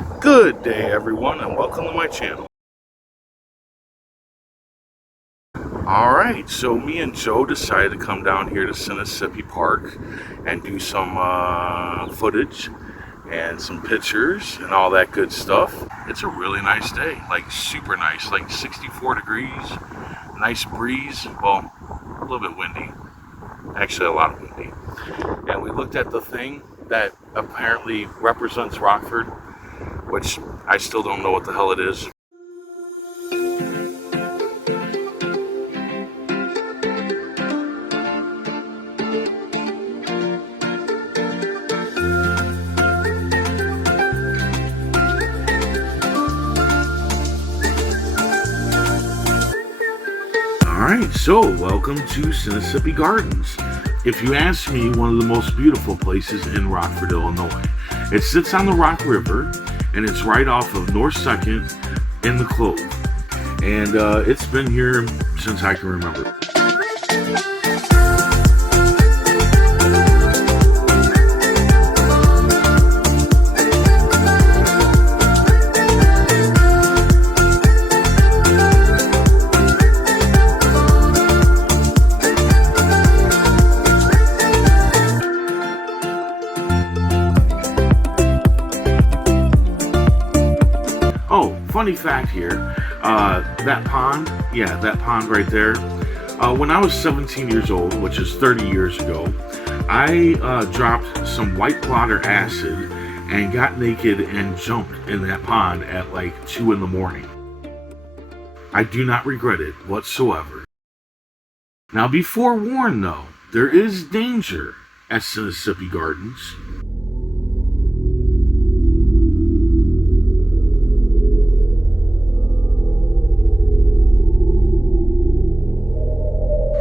Good day, everyone, and welcome to my channel. Alright, so me and Joe decided to come down here to Sinnissippi Park and do some footage and some pictures and all that good stuff. It's a really nice day, like super nice, like 64 degrees, nice breeze, well, a little bit windy, actually a lot of windy. And we looked at the thing that apparently represents Rockford, which I still don't know what the hell it is. Alright, so welcome to Sinnissippi Gardens. If you ask me, one of the most beautiful places in Rockford, Illinois. It sits on the Rock River, and it's right off of North 2nd in the Clove. And it's been here since I can remember. Oh, funny fact here, that pond right there, when I was 17 years old, which is 30 years ago, I dropped some white blotter acid and got naked and jumped in that pond at like 2 in the morning. I do not regret it whatsoever. Now be forewarned though, there is danger at Sinnissippi Gardens.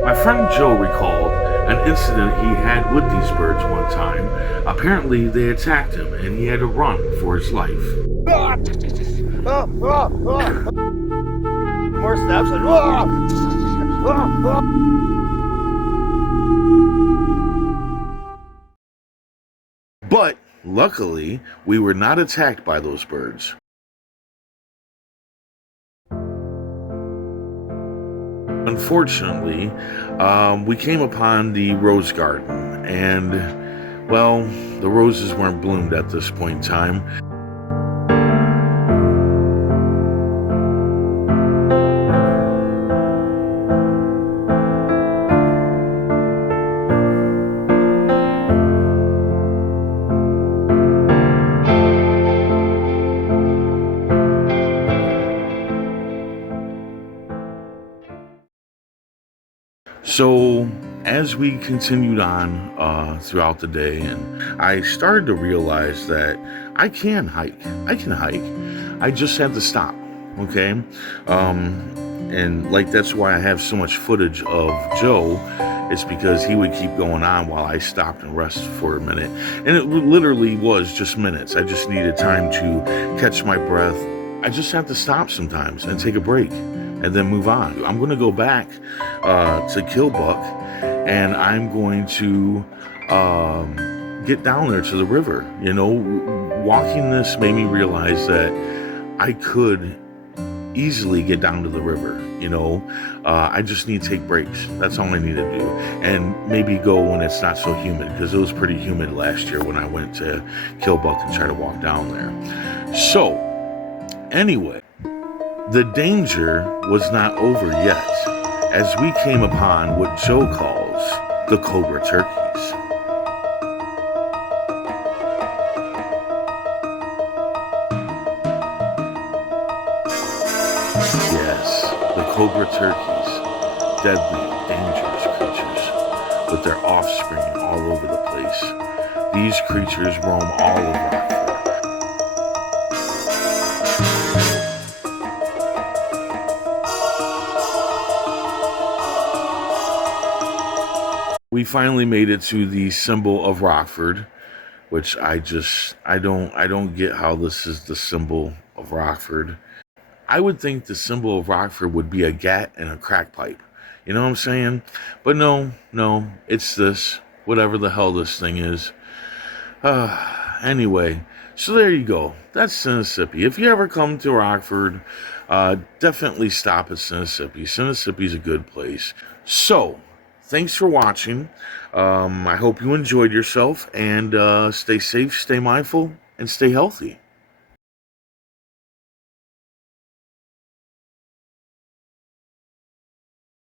My friend Joe recalled an incident he had with these birds one time. Apparently, they attacked him and he had to run for his life. More steps and But luckily, we were not attacked by those birds. Unfortunately, we came upon the rose garden, and, well, the roses weren't bloomed at this point in time. So as we continued on throughout the day, and I started to realize that I can hike. I just had to stop, okay? And like that's why I have so much footage of Joe. It's because he would keep going on while I stopped and rested for a minute. And it literally was just minutes. I just needed time to catch my breath. I just have to stop sometimes and take a break and then move on. I'm going to go back to Killbuck, and I'm going to get down there to the river. You know, walking this made me realize that I could easily get down to the river. You know, I just need to take breaks. That's all I need to do. And maybe go when it's not so humid, because it was pretty humid last year when I went to Killbuck and tried to walk down there. So, anyway, the danger was not over yet, as we came upon what Joe calls the cobra turkeys. Yes, the cobra turkeys, deadly, dangerous creatures, with their offspring all over the place. These creatures roam all over Rockford. We finally made it to the symbol of Rockford, which I don't get how this is the symbol of Rockford. I would think the symbol of Rockford would be a gat and a crack pipe. You know what I'm saying? But no, it's this, whatever the hell this thing is. Anyway, So there you go. That's Sinnissippi. If you ever come to Rockford, definitely stop at Sinnissippi. Sinnissippi's a good place. So, thanks for watching. I hope you enjoyed yourself, and stay safe, stay mindful, and stay healthy.